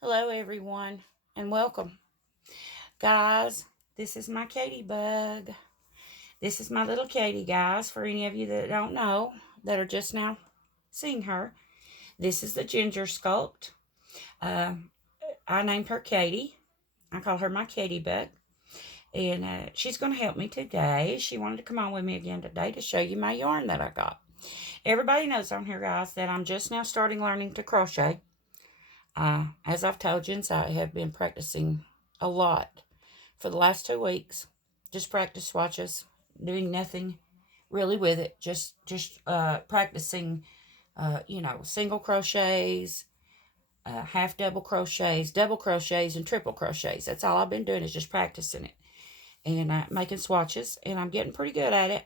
Hello, everyone, and welcome. Guys, this is my Katie bug. This is my little Katie, guys, for any of you that don't know, that are just now seeing her. This is the Ginger Sculpt. Uh, I named her Katie. I call her my Katie bug. And she's going to help me today. She wanted to come on with me again today to show you my yarn that I got. Everybody knows on here, guys, that I'm just now starting learning to crochet. As I've told you, I have been practicing a lot for the last 2 weeks. Just practice swatches, doing nothing really with it. Just practicing, single crochets, half double crochets, and triple crochets. That's all I've been doing is just practicing it and making swatches, and I'm getting pretty good at it.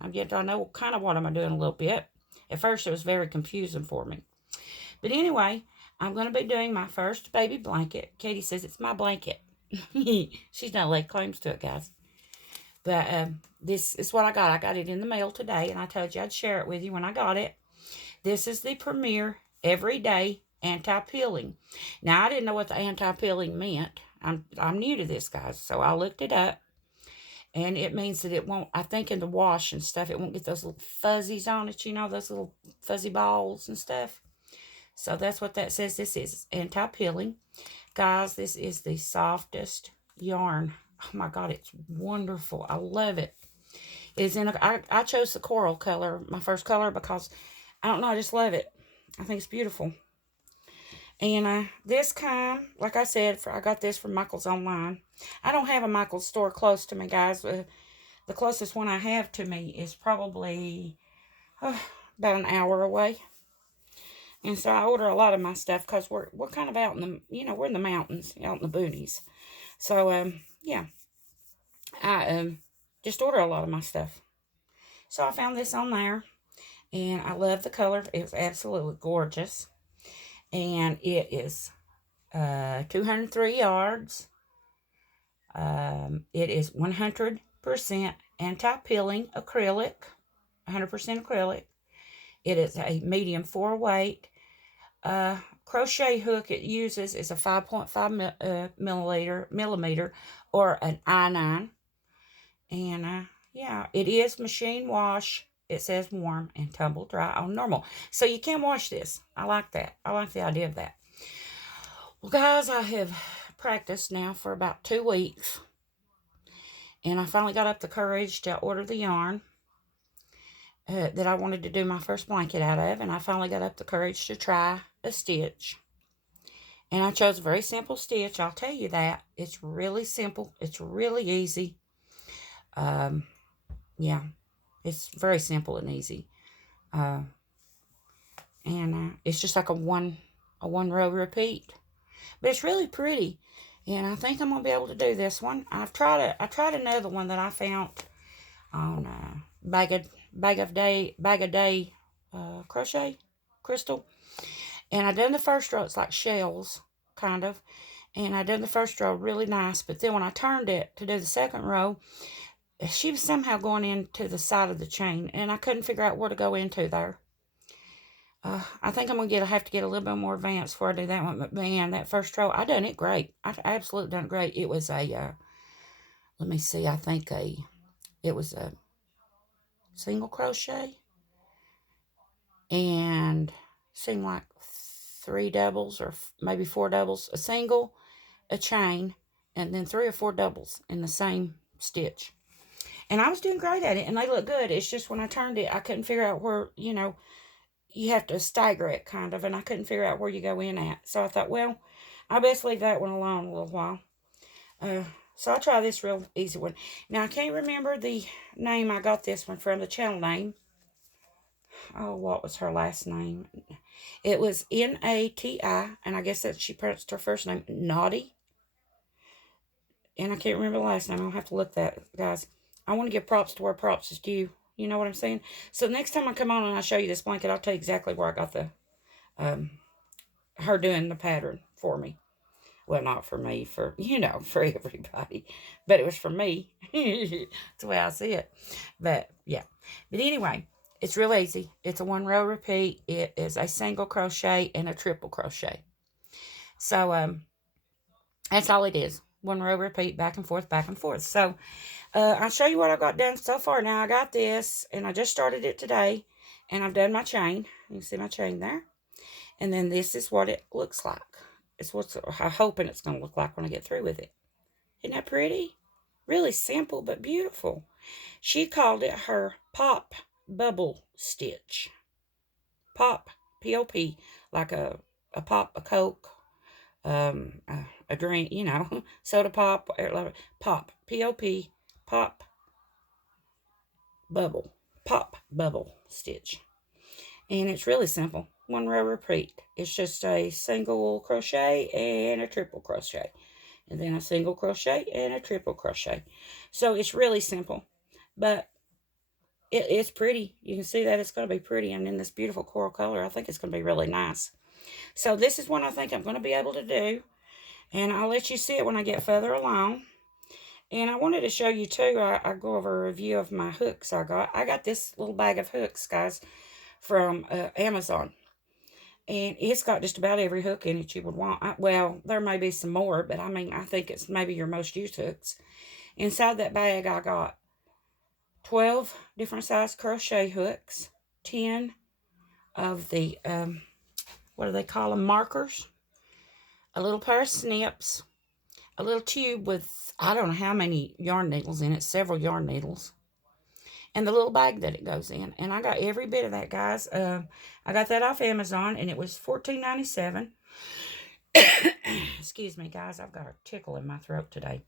I know kind of what I'm doing a little bit. At first, it was very confusing for me. But anyway, I'm going to be doing my first baby blanket. Katie says it's my blanket. She's not laid claims to it, guys. But this is what I got. I got it in the mail today, and I told you I'd share it with you when I got it. This is the Premier Everyday Anti-Peeling. Now, I didn't know what the anti-peeling meant. I'm new to this, guys, so I looked it up. And it means that it won't, I think in the wash and stuff, it won't get those little fuzzies on it, those little fuzzy balls and stuff. So that's what that says this is, anti-peeling. Guys, this is the softest yarn. Oh my God, it's wonderful. I love it. It's in I chose the coral color, my first color, because I don't know, I just love it. I think it's beautiful. And this kind, like I said, I got this from Michael's Online. I don't have a Michael's store close to me, guys. The closest one I have to me is probably about an hour away. And so I order a lot of my stuff because we're kind of out in the, we're in the mountains, out in the boonies. So, yeah, I just order a lot of my stuff. So I found this on there, and I love the color. It's absolutely gorgeous. And it is 203 yards. It is 100% anti-peeling acrylic, 100% acrylic. It is a medium 4 weight. Crochet hook it uses is a 5.5 millimeter or an I9. And yeah, it is machine wash. It says warm and tumble dry on normal. So you can wash this. I like that. I like the idea of that. Well, guys, I have practiced now for about 2 weeks. And I finally got up the courage to order the yarn that I wanted to do my first blanket out of. And I finally got up the courage to try a stitch. And I chose a very simple stitch. I'll tell you that. It's really simple. It's really easy. Um, yeah, it's very simple and easy. And it's just like a one row repeat. But it's really pretty. And I think I'm gonna be able to do this one. I tried another one that I found on bag of day crochet crystal. And I done the first row, it's like shells, kind of. And I done the first row really nice. But then when I turned it to do the second row, she was somehow going into the side of the chain. And I couldn't figure out where to go into there. I think I'm going to have to get a little bit more advanced before I do that one. But man, that first row, I done it great. I absolutely done it great. It was let me see, it was a single crochet. And seemed like 3 doubles or maybe 4 doubles, a single, a chain, and then 3 or 4 doubles in the same stitch. And I was doing great at it, and they look good. It's just when I turned it, I couldn't figure out where, you have to stagger it kind of, and I couldn't figure out where you go in at. So I thought, well, I best leave that one alone a little while. So I'll try this real easy one. Now, I can't remember the name I got this one from, the channel name. Oh, what was her last name? It was Nati, and I guess that she pronounced her first name Naughty. And I can't remember the last name. I'll have to look that, guys. I want to give props to where props is due. You know what I'm saying? So next time I come on and I show you this blanket, I'll tell you exactly where I got the her doing the pattern for me. Well, not for me, for for everybody, but it was for me. That's the way I see it. But yeah. But anyway, it's real easy. It's a 1 row repeat. It is a single crochet and a triple crochet. So, that's all it is. One row repeat, back and forth, back and forth. So, I'll show you what I've got done so far. Now, I got this, and I just started it today, and I've done my chain. You can see my chain there. And then this is what it looks like. It's what I'm hoping it's going to look like when I get through with it. Isn't that pretty? Really simple, but beautiful. She called it her pop bubble stitch. Pop, P-O-P, like a pop, a Coke, a drink, you know, soda pop, pop, P-O-P, pop bubble, pop bubble stitch. And it's really simple. One row repeat. It's just a single crochet and a triple crochet. And then a single crochet and a triple crochet. So it's really simple. But it's pretty. You can see that it's going to be pretty. And in this beautiful coral color, I think it's going to be really nice. So this is what I think I'm going to be able to do. And I'll let you see it when I get further along. And I wanted to show you too, I go over a review of my hooks I got. I got this little bag of hooks, guys, from Amazon. And it's got just about every hook in it you would want. Well, there may be some more, but I mean, I think it's maybe your most used hooks. Inside that bag, I got 12 different size crochet hooks, 10 of the, what do they call them, markers, a little pair of snips, a little tube with, I don't know how many yarn needles in it, several yarn needles, and the little bag that it goes in. And I got every bit of that, guys. I got that off Amazon, and it was $14.97. Excuse me, guys. I've got a tickle in my throat today.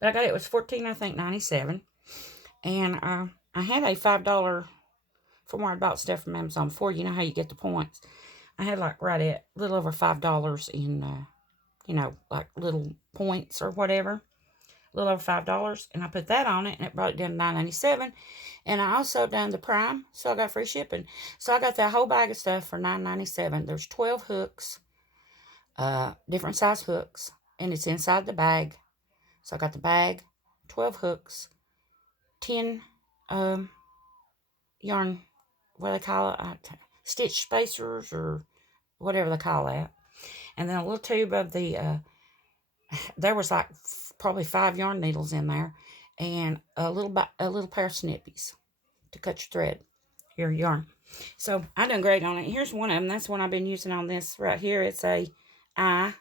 But I got it was $14.97. And I had a $5 from where I bought stuff from Amazon before. You know how you get the points. I had like right at a little over $5 in, you know, like little points or whatever. A little over $5. And I put that on it, and it brought it down to $9.97. And I also done the Prime, so I got free shipping. So I got that whole bag of stuff for $9.97. There's 12 hooks, different size hooks, and it's inside the bag. So I got the bag, 12 hooks, 10 yarn, what do they call it? Stitch spacers or whatever they call that. And then a little tube of the, there was like probably 5 yarn needles in there, and a little pair of snippies to cut your thread, your yarn. So I done great on it. Here's one of them. That's one I've been using on this right here. It's a I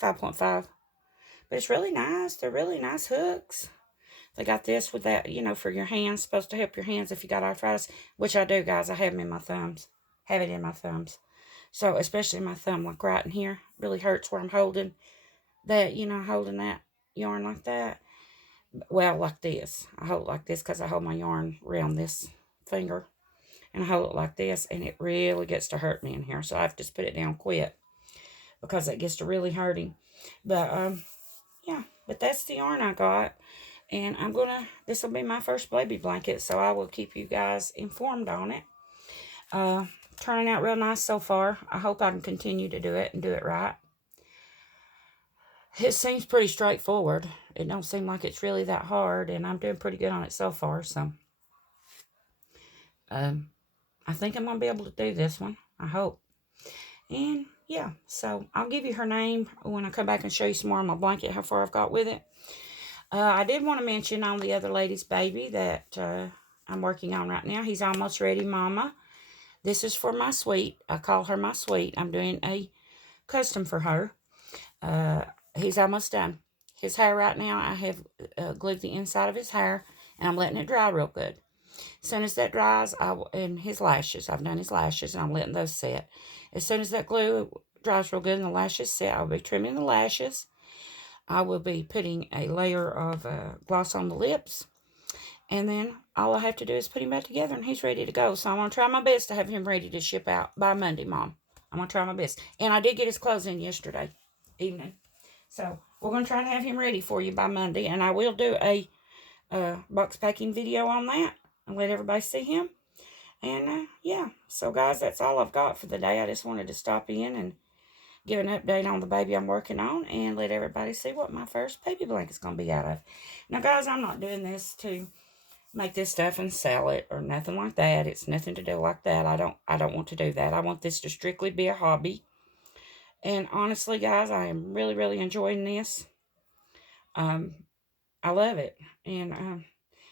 5.5. But it's really nice. They're really nice hooks. They got this with that, you know, for your hands. Supposed to help your hands if you got arthritis. Which I do, guys. I have them in my thumbs. Have it in my thumbs. So, especially my thumb, like right in here. Really hurts where I'm holding that, you know, holding that yarn like that. Well, like this. I hold it like this because I hold my yarn around this finger. And I hold it like this. And it really gets to hurt me in here. So I have to just put it down quick. Because it gets to really hurting. But, yeah. But that's the yarn I got. And this will be my first baby blanket. So I will keep you guys informed on it. Turning out real nice so far. I hope I can continue to do it and do it right. It seems pretty straightforward. It don't seem like it's really that hard, and I'm doing pretty good on it so far, so I think I'm going to be able to do this one. I hope. And, yeah, so I'll give you her name when I come back and show you some more on my blanket, how far I've got with it. I did want to mention on the other lady's baby that I'm working on right now. He's almost ready, Mama. This is for my sweet. I call her my sweet. I'm doing a custom for her. He's almost done. His hair right now, I have glued the inside of his hair, and I'm letting it dry real good. As soon as that dries, and his lashes, I've done his lashes, and I'm letting those set. As soon as that glue dries real good and the lashes set, I'll be trimming the lashes. I will be putting a layer of gloss on the lips. And then all I have to do is put him back together, and he's ready to go. So I'm going to try my best to have him ready to ship out by Monday, Mom. I'm going to try my best. And I did get his clothes in yesterday evening. So we're going to try to have him ready for you by Monday. And I will do a box packing video on that and let everybody see him. And, yeah. So, guys, that's all I've got for the day. I just wanted to stop in and give an update on the baby I'm working on and let everybody see what my first baby blanket's going to be out of. Now, guys, I'm not doing this to make this stuff and sell it or nothing like that. It's nothing to do like that. I don't want to do that. I want this to strictly be a hobby. And honestly, guys, I am really, really enjoying this. Um, I love it. And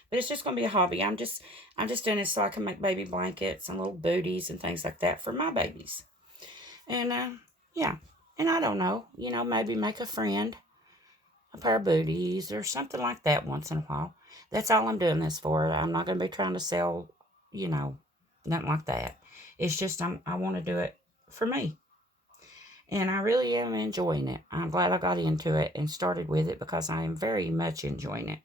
but it's just gonna be a hobby. I'm just doing this so I can make baby blankets and little booties and things like that for my babies. And yeah. And I don't know, maybe make a friend a pair of booties or something like that once in a while. That's all I'm doing this for. I'm not gonna be trying to sell, you know, nothing like that. It's just I want to do it for me. And I really am enjoying it. I'm glad I got into it and started with it because I am very much enjoying it.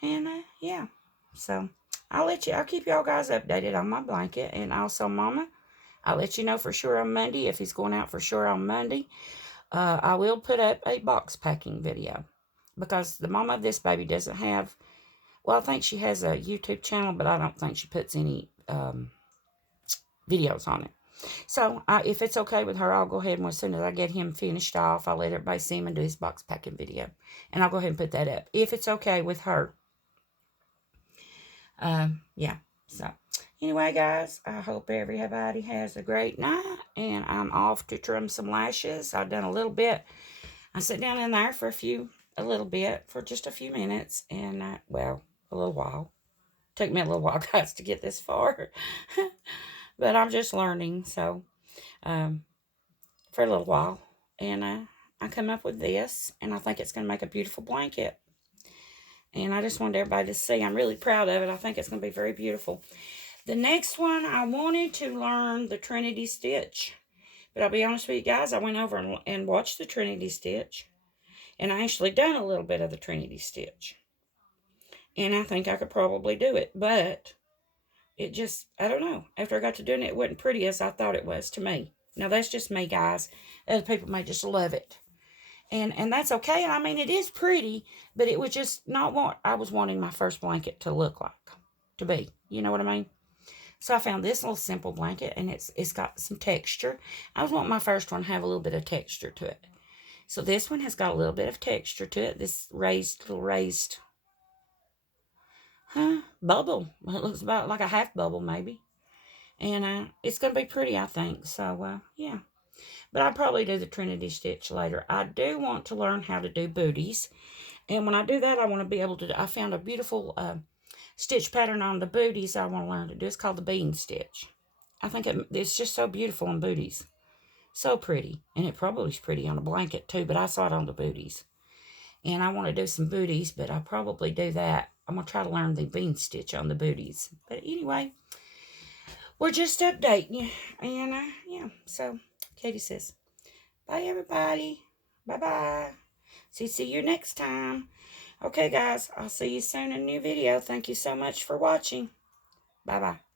And yeah, so I'll keep y'all guys updated on my blanket. And also, Mama, I'll let you know for sure on Monday if he's going out for sure on Monday. I will put up a box packing video because the mama of this baby doesn't have, well, I think she has a YouTube channel, but I don't think she puts any videos on it. So if it's okay with her, I'll go ahead and as soon as I get him finished off, I'll let everybody see him and do his box packing video. And I'll go ahead and put that up if it's okay with her. Yeah. So anyway, guys, I hope everybody has a great night. And I'm off to trim some lashes. I've done a little bit. I sat down in there for a little bit, for just a few minutes. And, well, a little while. Took me a little while, guys, to get this far. But I'm just learning. So, for a little while. And I come up with this, and I think it's going to make a beautiful blanket. And I just wanted everybody to see. I'm really proud of it. I think it's going to be very beautiful. The next one, I wanted to learn the Trinity Stitch. But I'll be honest with you guys, I went over and watched the Trinity Stitch. And I actually done a little bit of the Trinity Stitch. And I think I could probably do it. But it just, I don't know. After I got to doing it, it wasn't pretty as I thought it was to me. Now, that's just me, guys. Other people may just love it. And that's okay. I mean, it is pretty, but it was just not what I was wanting my first blanket to look like, to be. You know what I mean? So I found this little simple blanket, and it's got some texture. I was wanting my first one to have a little bit of texture to it. So this one has got a little bit of texture to it. This little raised bubble. It looks about like a half bubble maybe. And it's going to be pretty, I think. So, yeah. But I'll probably do the Trinity Stitch later. I do want to learn how to do booties. And when I do that, I want to be able to, I found a beautiful stitch pattern on the booties I want to learn to do. It's called the bean stitch. I think it's just so beautiful on booties. So pretty. And it probably is pretty on a blanket too, but I saw it on the booties. And I want to do some booties, but I'll probably do that. I'm going to try to learn the bean stitch on the booties. But anyway, we're just updating you. And yeah, so Katie says, bye everybody. Bye-bye. See you next time. Okay, guys, I'll see you soon in a new video. Thank you so much for watching. Bye-bye.